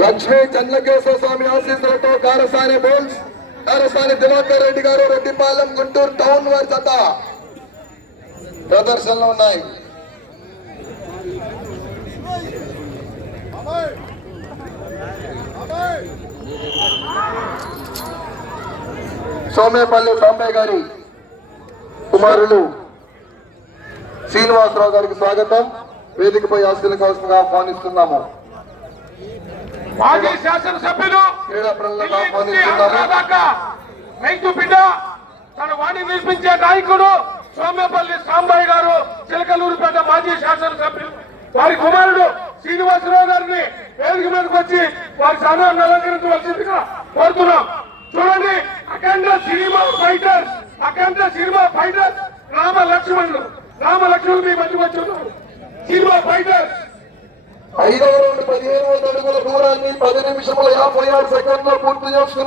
లక్ష్మీ చంద్రకేశ్వర స్వామి ఆశీస్సులతో కారసాని బోల్స్ కారసాని దివాకర్ రెడ్డి గారు రెడ్డిపాలెం గుంటూరు టౌన్ వారి జత ప్రదర్శనలో ఉన్నాయి. సోమేపల్లి సాంబయ్య గారి కుమారులు శ్రీనివాసరావు గారికి స్వాగతం. వేదికపై ఆశీస్సులు కావాల్సిందిగా ఆహ్వానిస్తున్నాము. మాజీ శాసనసభ్యులు రైతు బిడ్డ తన వాణి నిర్మించే నాయకుడు సోమేపల్లి సాంబయ్య గారు చిలకలూరుపేట మాజీ శాసనసభ్యులు వారి కుమారుడు శ్రీనివాసరావు గారిని వేదిక మీదకి వచ్చి వారి సన్మానాన్ని అలంకరించవలసిందిగా కోరుతున్నాం. చూడండి, అఖండ సినిమా ఫైటర్స్ రామలక్ష్మణులు మీ మధ్య వచ్చున్నారు. సినిమా ఫైటర్స్ 5వ రౌండ్ 1500 అడుగుల దూరాన్ని 10 నిమిషముల 56 సెకండ్లో పూర్తి చేసుకున్నారు.